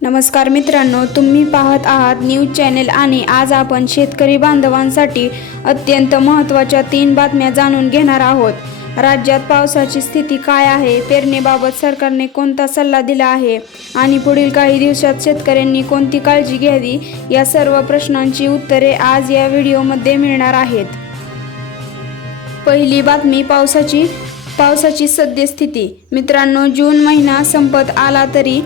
नमस्कार मित्रांनो, तुम्ही पाहत आहात न्यूज चॅनल आणि आज आपण शेतकरी बांधवांसाठी अत्यंत महत्त्वाच्या 3 बातम्या जाणून घेणार आहोत। राज्यात पावसाची स्थिती काय आहे, पेरणीबाबत सरकारने कोणता सल्ला दिला आहे आणि पुढील काही दिवसात शेतकऱ्यांनी कोणती काळजी घ्यावी, या सर्व प्रश्नांची उत्तरे आज या व्हिडिओमध्ये मिळणार आहेत। पहिली बातमी, पावसाची सद्यस्थिती। मित्रांनो, जून महिना संपत आला तरी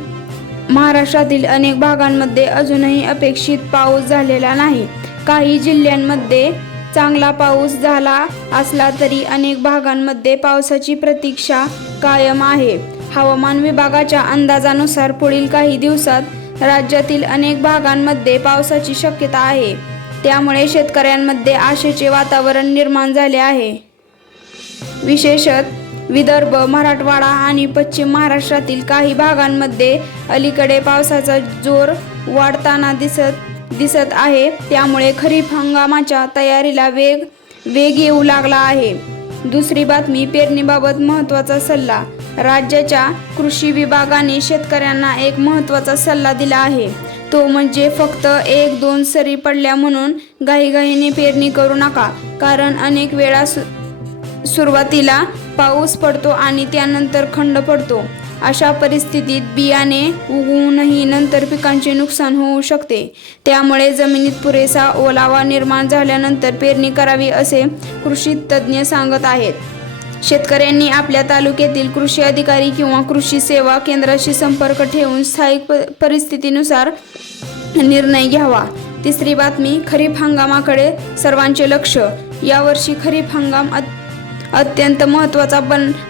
महाराष्ट्रातील अनेक भागांमध्ये अजूनही अपेक्षित पाऊस झालेला नाही। काही जिल्ह्यांमध्ये चांगला पाऊस झाला असला तरी अनेक भागांमध्ये पावसाची प्रतीक्षा कायम आहे। हवामान विभागाच्या अंदाजानुसार पुढील काही दिवसात राज्यातील अनेक भागांमध्ये पावसाची शक्यता आहे। त्यामुळे शेतकऱ्यांमध्ये आशेचे वातावरण निर्माण झाले आहे। विशेषतः विदर्भ, मराठवाडा आणि पश्चिम महाराष्ट्रातील काही भागांमध्ये अलीकडे पावसाचा जोर वाढताना दिसत आहे। त्यामुळे खरीप हंगामाच्या तयारीला वेग येऊ लागला आहे। दुसरी बातमी, पेरणीबाबत महत्त्वाचा सल्ला। राज्याच्या कृषी विभागाने शेतकऱ्यांना एक महत्त्वाचा सल्ला दिला आहे। तो म्हणजे फक्त 1-2 सरी पडल्या म्हणून घाईघाईने पेरणी करू नका, कारण अनेक वेळा सुरुवातीला पाऊस पडतो आणि त्यानंतर खंड पडतो। अशा परिस्थितीत बियाणे उगवूनही नंतर पिकांचे नुकसान होऊ शकते। त्यामुळे जमिनीत पुरेसा ओलावा निर्माण झाल्यानंतर पेरणी करावी असे कृषी तज्ज्ञ सांगत आहेत। शेतकऱ्यांनी आपल्या तालुक्यातील कृषी अधिकारी किंवा कृषी सेवा केंद्राशी संपर्क ठेवून स्थायिक परिस्थितीनुसार निर्णय घ्यावा। तिसरी बातमी, खरीप हंगामाकडे सर्वांचे लक्ष। यावर्षी खरीप हंगाम अत्यंत महत्त्वाचा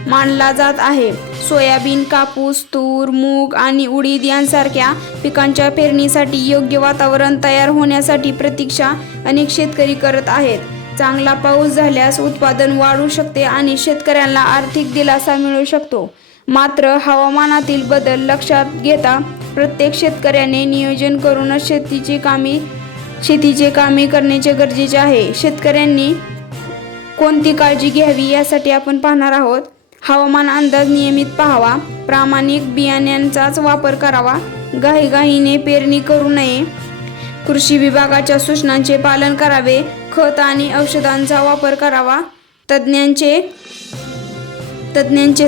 मानला जात आहे। सोयाबीन, कापूस, तूर, मूग आणि उडीद यांसारख्या पिकांच्या पेरणीसाठी योग्य वातावरण तयार होण्यासाठी प्रतीक्षा अनेक शेतकरी करत आहेत। चांगला पाऊस झाल्यास उत्पादन वाढू शकते आणि शेतकऱ्यांना आर्थिक दिलासा मिळू शकतो। मात्र हवामानातील बदल लक्षात घेता प्रत्येक शेतकऱ्याने नियोजन करूनच शेतीचे कामे करण्याचे गरजेचे आहे। शेतकऱ्यांनी कोणती काळजी घ्यावी यासाठी आपण पाहणार आहोत। हवामान अंदाज नियमित पाहावा, प्रामाणिक बियाण्यांचाच वापर करावा, घाईघाईने पेरणी करू नये, कृषी विभागाच्या सूचनांचे पालन करावे, खत आणि औषधांचा वापर करावा, तज्ज्ञांचे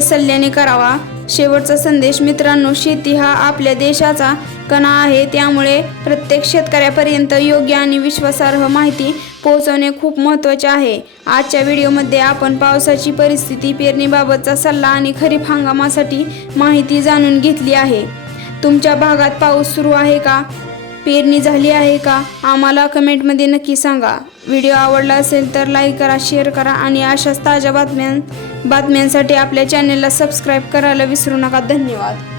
सल्ल्याने करावा। शेवटचा संदेश, मित्रांनो, शेती हा आपल्या देशाचा कणा आहे। त्यामुळे प्रत्येक शेतकऱ्यापर्यंत योग्य आणि विश्वासार्ह माहिती पोहोचवणे खूप महत्त्वाचे आहे। आजच्या व्हिडिओमध्ये आपण पावसाची परिस्थिती, पेरणीबाबतचा सल्ला आणि खरीप हंगामासाठी माहिती जाणून घेतली आहे। तुमच्या भागात पाऊस सुरू आहे का? पेरणी झाली आहे का? आम्हाला कमेंटमध्ये नक्की सांगा। व्हिडिओ आवडला असेल तर लाईक करा, शेअर करा आणि अशाच ताज्या बातम्यांसाठी आपल्या चॅनलला सबस्क्राईब करायला विसरू नका। धन्यवाद।